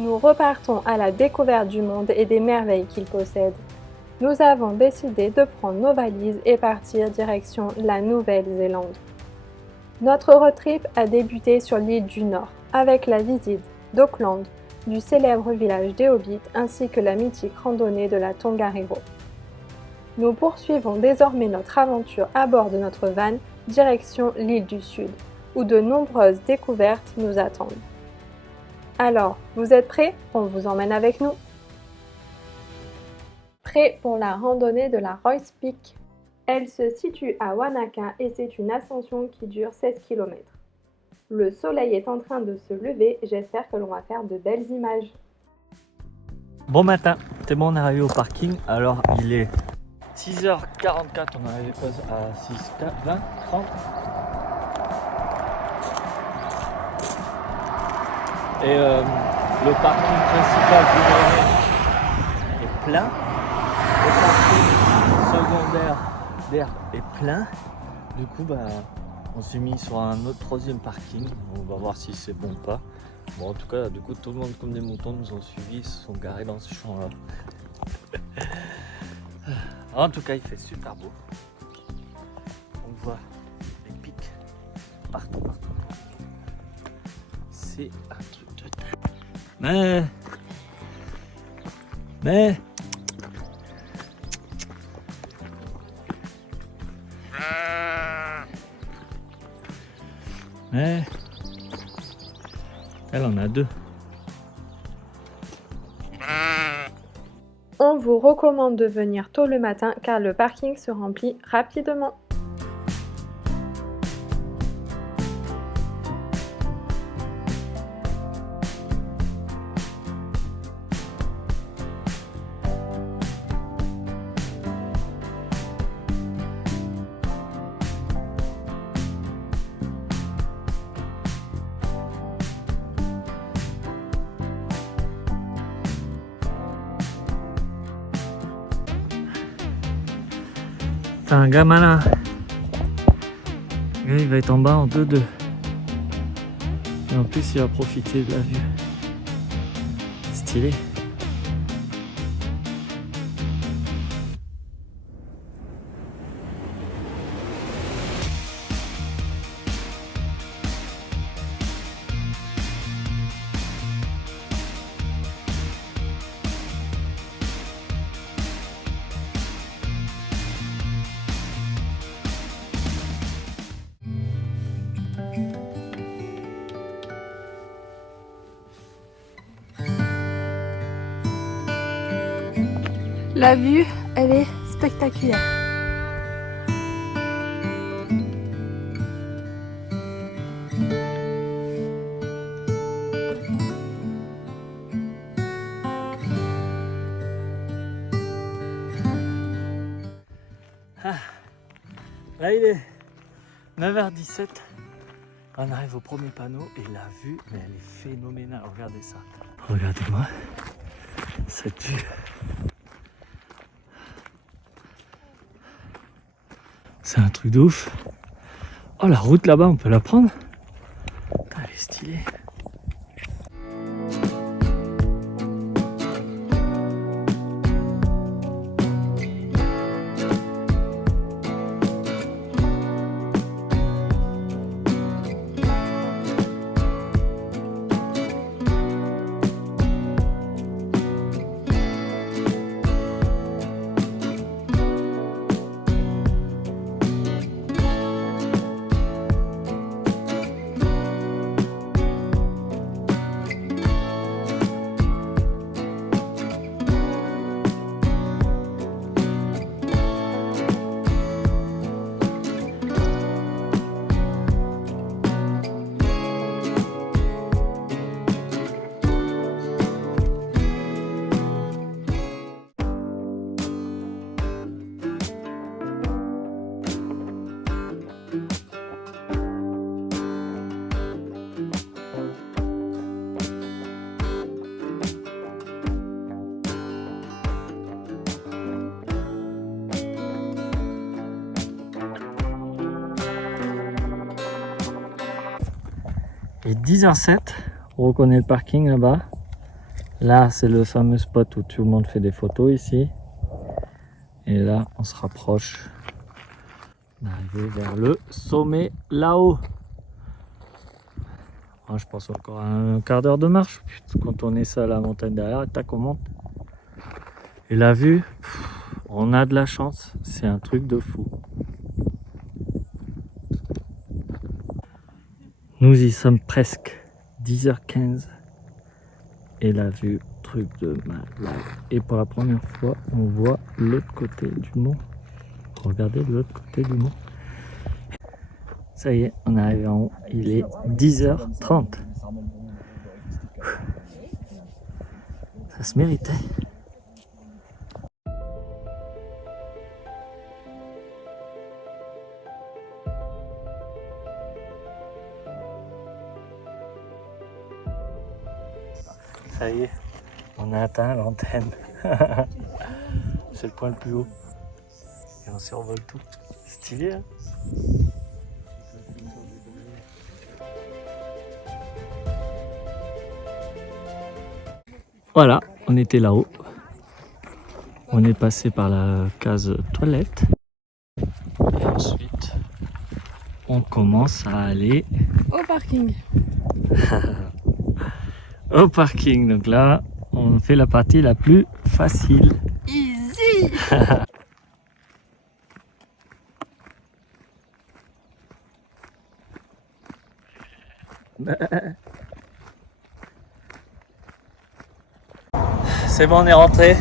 Nous repartons à la découverte du monde et des merveilles qu'il possède. Nous avons décidé de prendre nos valises et partir direction la Nouvelle-Zélande. Notre road trip a débuté sur l'île du Nord, avec la visite d'Auckland, du célèbre village des Hobbits ainsi que la mythique randonnée de la Tongariro. Nous poursuivons désormais notre aventure à bord de notre van, direction l'île du Sud, où de nombreuses découvertes nous attendent. Alors, vous êtes prêts? On vous emmène avec nous. Prêts pour la randonnée de la Royce Peak. Elle se situe à Wanaka et c'est une ascension qui dure 16 km. Le soleil est en train de se lever, j'espère que l'on va faire de belles images. Bon matin, c'est bon, on est arrivé au parking. Alors il est 6h44, on est arrivé à 6h20, 30. Et le parking principal du Brésil est plein. Le parking secondaire d'air est plein. Du coup, on s'est mis sur un autre troisième parking. On va voir si c'est bon ou pas. Bon, en tout cas, du coup, tout le monde comme des moutons nous ont suivis, ils se sont garés dans ce champ-là. En tout cas, il fait super beau. On voit les pics partout. C'est un truc de dingue. Mais elle en a deux. On vous recommande de venir tôt le matin car le parking se remplit rapidement. C'est un gars malin. Le gars, il va être en bas en 2-2. Et en plus, il va profiter de la vue. Stylé. La vue, elle est spectaculaire. Là, il est 9h17. On arrive au premier panneau et la vue, mais elle est phénoménale. Regardez ça. Regardez-moi cette vue. C'est un truc de ouf. Oh, la route là-bas, on peut la prendre. Elle est stylée. Et 10h07, on reconnaît le parking là-bas. Là, c'est le fameux spot où tout le monde fait des photos ici. Et là, on se rapproche d'arriver vers le sommet là-haut. Oh, je pense encore un quart d'heure de marche. Quand on est ça à la montagne derrière, tac, on monte. Et la vue, on a de la chance. C'est un truc de fou. Nous y sommes presque 10h15. Et la vue, truc de malade. Et pour la première fois, on voit l'autre côté du mont. Regardez l'autre côté du mont. Ça y est, on est arrivé en haut. Il est 10h30. Ça se méritait. Ça y est, on a atteint l'antenne. C'est le point le plus haut. Et on survole tout. Stylé, hein? Voilà, on était là-haut. On est passé par la case toilette. Et ensuite, on commence à aller Au parking. au parking. Donc là, on fait la partie la plus facile. Easy. C'est bon, on est rentré.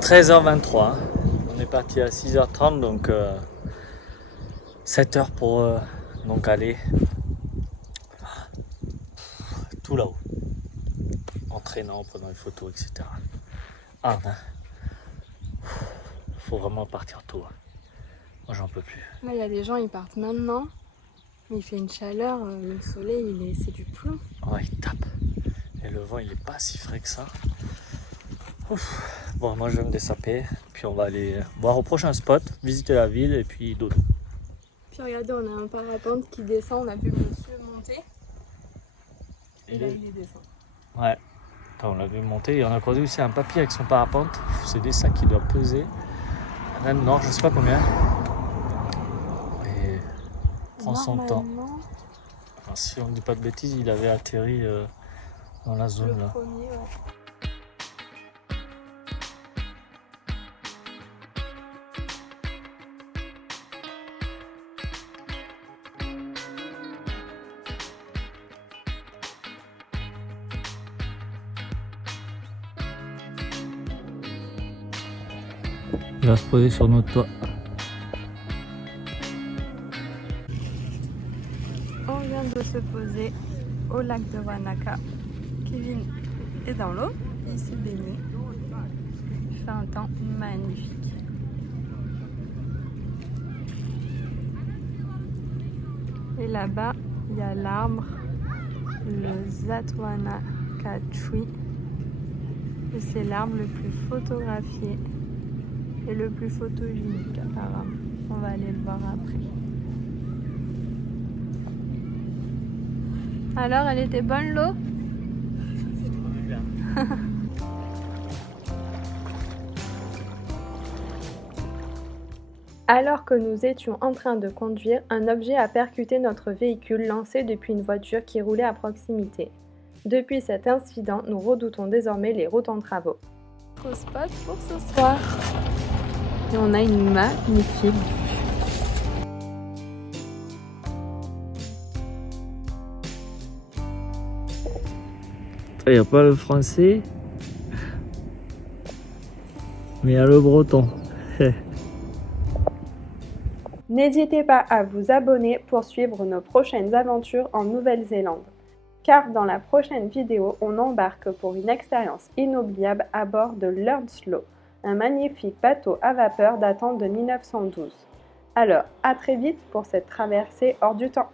13h23. On est parti à 6h30, donc 7h pour donc aller tout là-haut. Entraînant, prenant des photos, etc. Ah, faut vraiment partir tôt. Moi, j'en peux plus. Là, il y a des gens, ils partent maintenant. Mais il fait une chaleur, le soleil, c'est du plomb. Ouais, il tape. Et le vent, il est pas si frais que ça. Ouf. Bon, moi, je vais me dessaper. Puis on va aller voir au prochain spot, visiter la ville et puis dodo. Puis regardez, on a un parapente qui descend. On a vu le monsieur monter. Et là, il est descend. Ouais. Attends, on l'a vu monter. Et on a croisé aussi un papy avec son parapente. C'est des sacs qui doivent peser. Non, je sais pas combien. Et prend son temps. Alors, si on ne dit pas de bêtises, il avait atterri dans la zone là. Premier, ouais. Il va se poser sur notre toit. On vient de se poser au lac de Wanaka. Kevin est dans l'eau, il s'est baigné. Il fait un temps magnifique. Et là-bas, il y a l'arbre, le Zatwanaka Tree. Et c'est l'arbre le plus photographié et le plus photogénique apparemment. On va aller le voir après. Alors, elle était bonne l'eau? Alors que nous étions en train de conduire, un objet a percuté notre véhicule lancé depuis une voiture qui roulait à proximité. Depuis cet incident, nous redoutons désormais les routes en travaux. Notre spot pour ce soir. Et on a une magnifique vue. Il n'y a pas le français, mais il y a le breton. N'hésitez pas à vous abonner pour suivre nos prochaines aventures en Nouvelle-Zélande. Car dans la prochaine vidéo, on embarque pour une expérience inoubliable à bord de l'Earnshaw, un magnifique bateau à vapeur datant de 1912. Alors, à très vite pour cette traversée hors du temps.